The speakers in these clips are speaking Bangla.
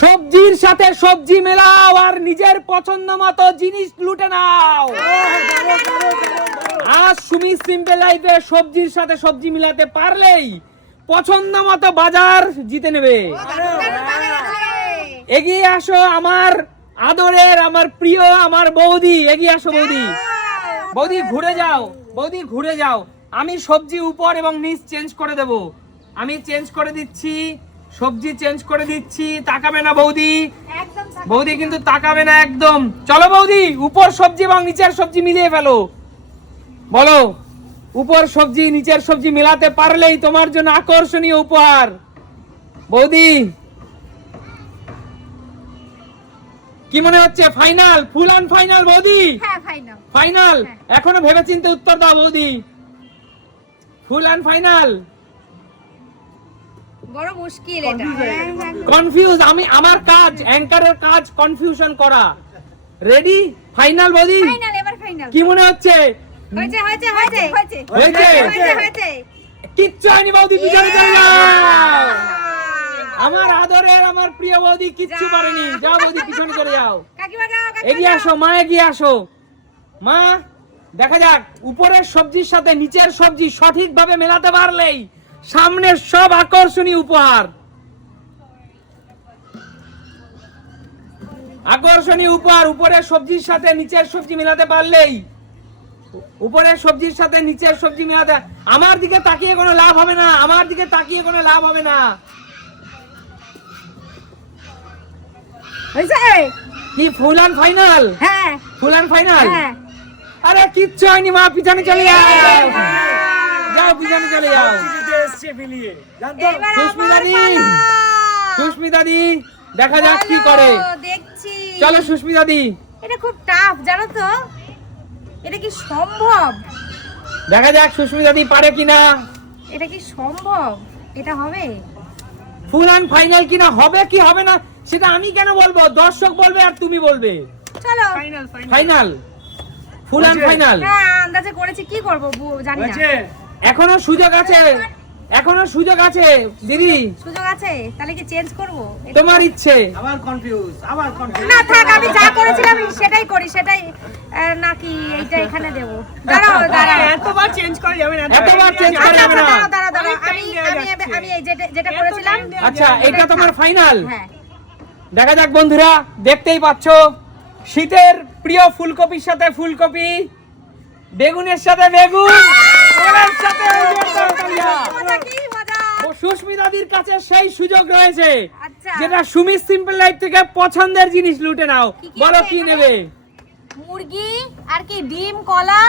সবজির সাথে সবজি মেলাও আর নিজের পছন্দ মতো জিনিস লুটে নাও। আজ সুমি সিম্পল লাইফে সবজির সাথে সবজি মিলাতে পারলেই পছন্দ মতো বাজার জিতে নেবে। এগিয়ে আসো আমার আদরের, আমার প্রিয়, আমার বৌদি, এগিয়ে আসো বৌদি। বৌদি ঘুরে যাও, বৌদি ঘুরে যাও। আমি সবজি উপর এবং নিচ চেঞ্জ করে দেব। আমি চেঞ্জ করে দিচ্ছি, সবজি চেঞ্জ করে দিচ্ছি। তাকাবে না বৌদি, বৌদি কিন্তু তাকাবে না একদম। চলো বৌদি, উপর সবজি এবং নিচের সবজি মিলিয়ে ফেলো। বলো, উপর সবজি নিচের সবজি মিলাতে পারলেই তোমার জন্য আকর্ষণীয় উপহার। বৌদি কি মনে হচ্ছে? ফাইনাল, ফুল অ্যান্ড ফাইনাল বৌদি? হ্যাঁ ফাইনাল। ফাইনাল? এখনো ভেবেচিন্তে উত্তর দাও বৌদি। Full and final? বড় মুশকিল এটা। কনফিউজ আমি, আমার কাজ অ্যাঙ্কারের কাজ কনফিউশন করা। রেডি? ফাইনাল বৌদি? ফাইনাল, এবার ফাইনাল। কি মনে হচ্ছে? হয়েছে হয়েছে হয়েছে হয়েছে হয়েছে? হয়েছে। কিচ্ছু হয়নি বৌদি, পিছনে চলে যাও। আমার আদরের, আমার প্রিয় বৌদি কিচ্ছু পারেনি। যাও বৌদি, পিছনে চলে যাও। কাকিমা যাও, কাকিমা এগিয়ে আসো মা, এগিয়ে আসো মা। দেখা যাক উপরের সবজির সাথে নিচের সবজি সঠিকভাবে মেলাতে পারলেই সামনের সব আকর্ষণীয় উপহার। আকর্ষণীয় উপহার উপরের সবজির সাথে নিচের সবজি মেলাতে পারলেই, উপরের সবজির সাথে নিচের সবজি মেলাতে। আমার দিকে তাকিয়ে কোনো লাভ হবে না, আমার দিকে তাকিয়ে কোনো লাভ হবে না। হয়েছে? কি ফুল অ্যান্ড ফাইনাল? হ্যাঁ ফুল অ্যান্ড ফাইনাল? হ্যাঁ। আরে কিচ্ছু হয়নি মা, পিছনে চলে যাও। যাও পিছনে চলে যাও। এবার সুস্মিতা আমার দি, পালা। সুস্মিতা দি দেখা যাক কি করে। চলো, দেখছি। চলো সুস্মিতা দি, এটা খুব টাফ জানো তো, এটা কি সম্ভব? দেখা যাক সুস্মিতা দি পারে কিনা। এটা কি সম্ভব? এটা হবে? ফুল অ্যান্ড ফাইনাল কিনা, হবে কি হবে না সেটা আমি কেন বলবো? দর্শক বলবে আর তুমি বলবে। চলো ফাইনাল, ফুল অ্যান্ড ফাইনাল। হ্যাঁ আন্দাজে করেছি, কি করব জানি না। এখনো সুযোগ আছে, এখনো সুযোগ আছে দিদি। সুযোগ আছে, তাহলে কি চেঞ্জ করব? তোমার ইচ্ছে। আবার কনফিউজ, আবার কনফিউজ। না থাক, আমি যা করেছিলাম সেটাই করি, সেটাই নাকি এইটা এখানে দেব? দাঁড়াও দাঁড়াও, এতবার চেঞ্জ করা যাবে না, এতবার চেঞ্জ করা আচ্ছা যাবে না। দাঁড়াও দাঁড়াও দাঁড়াও, আমি এই যেটা করেছিলাম। আচ্ছা এটা তোমার ফাইনাল। হ্যাঁ দেখা যাক বন্ধুরা, দেখতেই পাচ্ছ শীতের প্রিয় ফুলকপির সাথে ফুলকপি, বেগুনের সাথে বেগুন, ওলের সাথে ওলের তরকারিয়া। মজা কি মজা। সুস্মিতাদির কাছে সেই সুযোগ রয়েছে আচ্ছা। যেটা সুমি সিম্পল লাইফ থেকে পছন্দের জিনিস লুটে নাও। কি কি বলো আছে কি এখানে? নেবে? মুরগি আর কি, ডিম, কলা।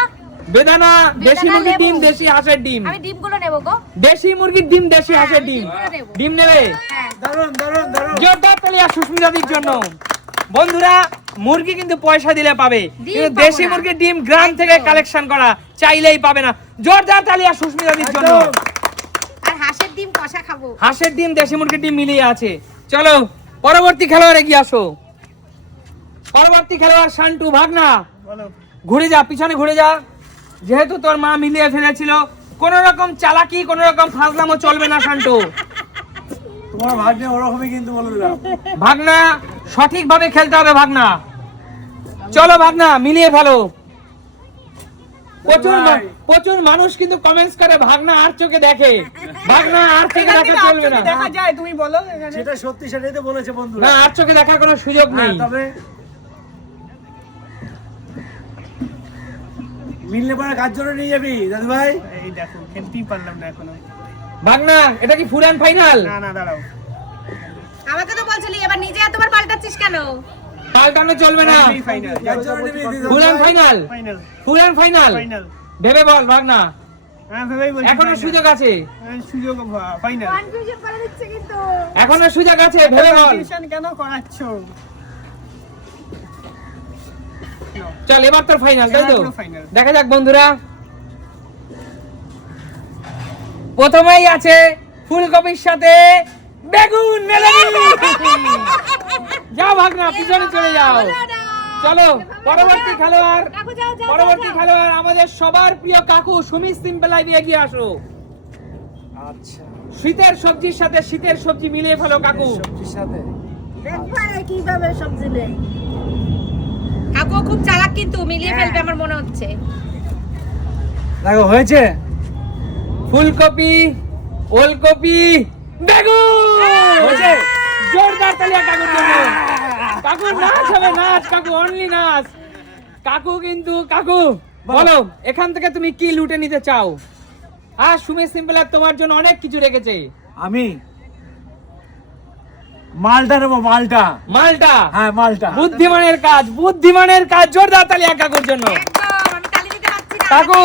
বেদানা, দেশি বেদানা, মুরগির ডিম, লেবু। দেশি হাঁসের ডিম। আমি ডিমগুলো নেব গো। দেশি মুরগির ডিম, দেশি হ্যাঁ, হাঁসের আমি ডিম। ডিমগুলো নেব। ডিম নেবে? হ্যাঁ দারুন দারুন দারুন। জোরদার তালিয়া সুস্মিতাদির জন্য। বন্ধুরা মুরগি কিন্তু পয়সা দিলে পাবে, ডিম কিন্তু পাবো দেশি না। মুরগির ডিম গ্রাম থেকে কালেকশন করা, চাইলেই পাবে না। জোরদার তালিয়া সুস্মিতাদির জন্য। একদম। আর হাঁসের ডিম কষা খাবো। হাঁসের ডিম দেশি মুরগির ডিম মিলিয়ে আছে। চলো পরবর্তী খেলোয়াড় এগিয়ে আসো। পরবর্তী খেলোয়াড় শান্টু, ভাগনা বলো। ঘুরে যা, পিছনে ঘুরে যা। যেহেতু তোর মা মিলিয়ে ফেলেছিল, কোন রকম চালাকি, কোন রকম ফাজলামো চলবে না শান্টু। তোমার ভাগ্নে ওরকমই কিন্তু বলে দিলাম। ভাগনা সঠিকভাবে খেলতে হবে ভাগনা। চলো ভাগনা মিলিয়ে ফেলো। প্রচুর মানুষ কিন্তু কমেন্টস করে ভাগনা আর চোখে দেখে, ভাগনা আর চোখে দেখা চলবে না। দেখা যায়, তুমি বলো। সেটা সত্যি, সেটাই তো বলেছে বন্ধুরা। না, আর চোখে দেখার কোনো সুযোগ নেই। হ্যাঁ, তবে মিললে পরে কাজ জন্য নিয়ে যাবি দাদু ভাই। এই দেখো, খেলতেই পারলাম না এখনো। ভাগনা এটা কি ফুল অ্যান্ড ফাইনাল? না না দাঁড়াও। আমাকে তো বলছিলি, এবার নিজে এতবার পাল্টাচ্ছিস কেন? পাল্টানো চলবে না। এই ফাইনাল, কাজ জন্য নিবি দাদু ফুল অ্যান্ড ভাই। Final, final, full and final. Final. ভেবে বল ভাগনা, হ্যাঁ ভেবেই বলছি। এখনো final। সুযোগ আছে, হ্যাঁ, সুযোগ ফাইনাল। কনফিউশন করে দিচ্ছে কিন্তু। এখনো সুযোগ আছে, ভেবে বল। কনফিউশন কেন করাচ্ছো? চল এবার তোর ফাইনাল, তাই তো? এবার পুরো final। দেখা যাক বন্ধুরা, প্রথমেই আছে ফুলকপির সাথে বেগুন মেলানি। যাও ভাগনা, পিছনে চলে যাও। চলো পরবর্তী খেলোয়াড়, কাকু যাও যাও পরবর্তী খেলোয়াড় আমাদের সবার প্রিয় কাকু সুমি সিম্পল লাইভে এগিয়ে আসো। আচ্ছা, শীতের সবজির সাথে শীতের সবজি মিলিয়ে ফেলো কাকু। সবজির সাথে কিভাবে সবজি নেই কাকু খুব চালাক কিন্তু মিলিয়ে ফেলবে আমার মনে হচ্ছে দেখো হয়েছে ফুলকপি, ওলকপি, বেগুন হয়েছে জোরদার তালিয়া কাকুর জন্য। কাকু নাচ হবে, নাচ কাকু, অনলি নাচ কাকু। কিন্তু কাকু বলো এখান থেকে তুমি কি লুটে নিতে চাও? আর সুমি সিম্পল তোমার জন্য অনেক কিছু রেখেছে। আমি মালটা নেবো, মালটা। মালটা? হ্যাঁ মালটা। বুদ্ধিমানের কাজ, বুদ্ধিমানের কাজ। জোরদার তালিয়া কাকুর জন্য। একদম আমি তালি দিতে পারছি না কাকু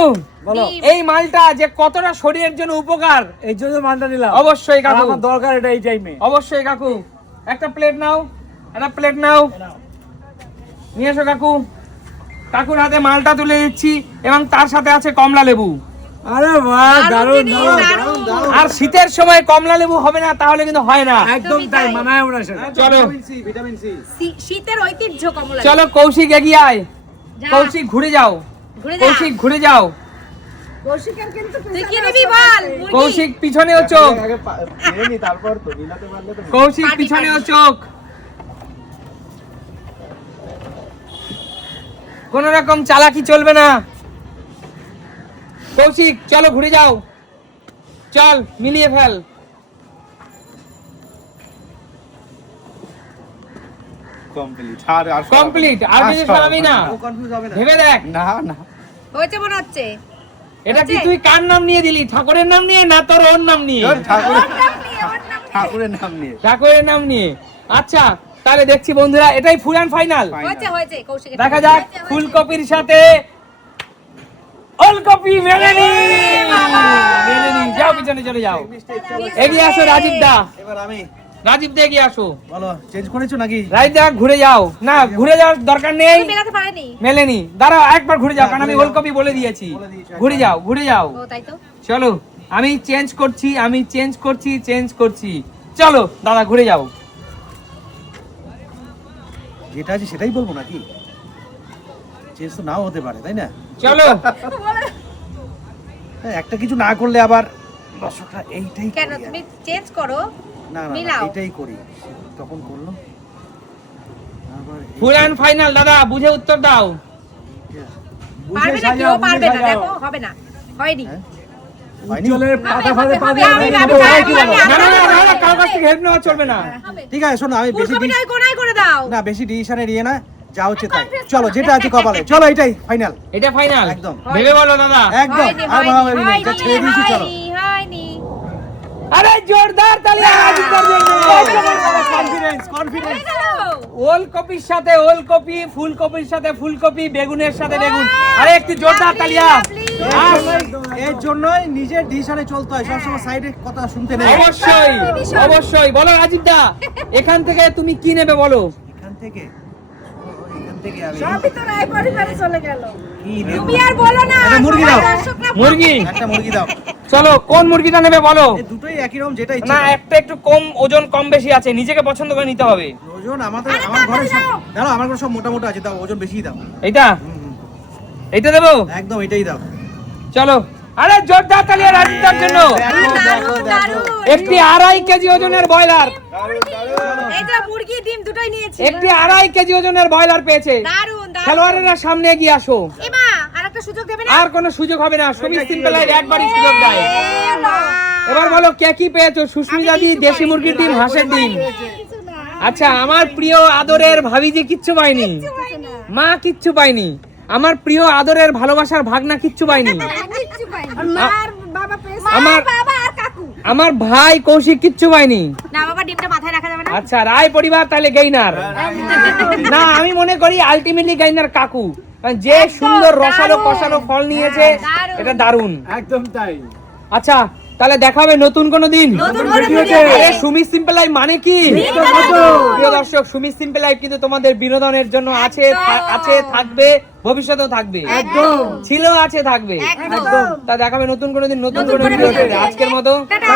বলো। এই মালটা যে কতটা শরীরের জন্য উপকার, এই জন্য মালটা নিলাম। অবশ্যই কাকু, আর আমার দরকার এটা এই টাইমে। অবশ্যই কাকু। একটা প্লেট নাও, একটা প্লেট নাও, নিয়ে এসো কাকু। কাকুর হাতে মালটা তুলে দিচ্ছি এবং তার সাথে আছে কমলা লেবু। আরে বাহ, দারুণ জিনিস, দারুণ। দারুণ। আর শীতের সময় কমলা লেবু হবে না তাহলে কিন্তু হয় না। একদম তাই, মানায় ওনার সাথে। চলো শীতের ঐতিহ্য কমলা চলো কৌশিক এগিয়ে আয়। যা। কৌশিক ঘুরে যাও, ঘুরে যা কৌশিক ঘুরে যাও। তুই কি নিবি বল মুরগি? কৌশিক পিছনেও চোখ, কৌশিক পিছনেও চোখ। কোন রকম চালাকি চলবে না। কৌশিক চলো ঘুরে যাও, চল মিলিয়ে ফেল। কমপ্লিট, আর কিছু সরাবি না, ভেবে দেখ। হয়েছে মনে হচ্ছে এটা কি তুই কার নাম নিয়ে দিলি? ঠাকুরের নাম নিয়ে না তোর ওর নাম নিয়ে? ঠাকুরের নাম নিয়ে। ঠাকুরের নাম নিয়ে। আচ্ছা তাহলে দেখছি বন্ধুরা এটাই ফুল অ্যান্ড ফাইনাল। হয়েছে হয়েছে কৌশিক দেখা যাক ফুলকপির সাথে ওলকপি মেলেনি। মেলেনি, যাও পিছনে চলে যাও। এগিয়ে আসো রাজীব দা, এবার আমি। রাজীব দা এগিয়ে আসো। বলো, চেঞ্জ করেছো নাকি? রাজীব দা ঘুরে যাও। না ঘুরে যাওয়ার দরকার নেই, মেলাতে পারেনি মেলেনি। দাঁড়াও একবার ঘুরে যাও, কারণ আমি ওলকপি বলে দিয়েছি। ঘুরে যাও, ঘুরে যাও। ও তাই তো চলো আমি চেঞ্জ করছি, আমি চেঞ্জ করছি, চেঞ্জ করছি। চলো দাদা ঘুরে যাও। যেটা আছে সেটাই বলবো নাকি? চেঞ্জ তো নাও হতে পারে, তাই না? চলো হ্যাঁ, একটা কিছু না করলে আবার দর্শকরা এইটাই কেন করি তুমি আর। চেঞ্জ করো না না, না মিলাও। এটাই করি। তখন করলো আবার ফুল অ্যান্ড ফাইনাল। দাদা বুঝে উত্তর দাও। পারবে না কেউ পারবে না দেখো হবে না হয়নি হ্যাঁ? হয়নি? পাতা ফাতে পাবে আমি না না না না, কারোর কাছ থেকে হেল্প নেওয়া চলবে না। ঠিক আছে, শোনো আমি বেশি ফুলকপিটা কোনায় করে দাও না বেশি ডিসিশনে নিয়ে না, যা হচ্ছে তাই। চলো যেটা আছে কপালে, চলো এটাই ফাইনাল। এটা ফাইনাল একদম। ভেবে বলো দাদা। একদম। আর ভাবাভাবি নেই, যা ছেড়ে দিয়েছি, চলো। হয়নি আরে জোরদার তালিয়া রাজীবদার জন্য। Confidence, confidence. ওলকপির সাথে ওলকপি, ফুলকপির সাথে ফুলকপি, বেগুনের সাথে বেগুন। আরে একটু জোরদার তালিয়া। আর এর জন্যই নিজের ডিসিশনে চলতে হয়, সবসময় সাইডে কথা শুনতে নেই। অবশ্যই অবশ্যই বলো রাজীব দা, এখান থেকে তুমি কি নেবে বলো? এখান থেকে আমি সবই তো রায় পরিবারে চলে গেল কি নেব? তুমি আর বলো না একটা মুরগি দাও। দর্শকরা মুরগি? একটা মুরগি দাও। চলো কোন মুরগিটা নেবে বলো? এই দুটোই একই রকম, যেটা ইচ্ছে না করো। একটা একটু কম ওজন, কম বেশি আছে, নিজেকে পছন্দ করে নিতে হবে। ওজন আমার ঘরে সব, দাঁড়াও আমার ঘরে সব মোটা মোটা আছে, দাও ওজন বেশি দাও। এইটা এইটা দেবো? একদম এটাই দাও। চলো আরে জোরদার তালিয়া রাজীবদার জন্য। দারুণ একটি 2.5 কেজি ওজনের ব্রয়লার, এই যে মুরগি ডিম দুটোই নিয়েছি একটি 2.5 কেজি ওজনের ব্রয়লার পেয়েছে। দারুণ দারুণ খেলোয়াড়েরা সামনে এগিয়ে আসো। এমা আরেকটা সুযোগ দেবে না আর কোনো সুযোগ হবে না, সুমি সিম্পলের একবারই সুযোগ দেয়। এবার বলো কে কি পেয়েছো? সুস্মিতা দি দেশি মুরগির ডিম, হাঁসের ডিম। আচ্ছা আমার প্রিয় আদরের ভাবিজি কিচ্ছু পায়নি, মা কিচ্ছু পায়নি, আমার প্রিয় আদরের ভালোবাসার ভাগনা কিচ্ছু পায়নি, আমার আমার ভাই কৌশিক কিচ্ছু পায়নি। না বাবা ডিমটা মাথায় রাখা যাবে না আচ্ছা রায় পরিবার তাহলে গেইনার। না আমি মনে করি আলটিমেটলি গেইনার কাকু, কারণ যে সুন্দর রসালো কষালো ফল নিয়েছে, দারুণ। এটা দারুণ। একদম তাই। আচ্ছা তাহলে দেখা হবে নতুন কোনো দিন। নতুন কোনো দিন। আরে সুমি সিম্পল লাইফ মানে কি? বিনোদন। প্রিয় দর্শক সুমি সিম্পল লাইফ কিন্তু তোমাদের বিনোদনের জন্য আছে, আছে, থাকবে, ভবিষ্যতেও থাকবে, একদম। ছিল, আছে, থাকবে। একদম। তা দেখা হবে নতুন কোনো দিন নতুন নতুন কোনো কোনো ভিডিওতে। ভিডিওতে। আজকের মতো টাটা।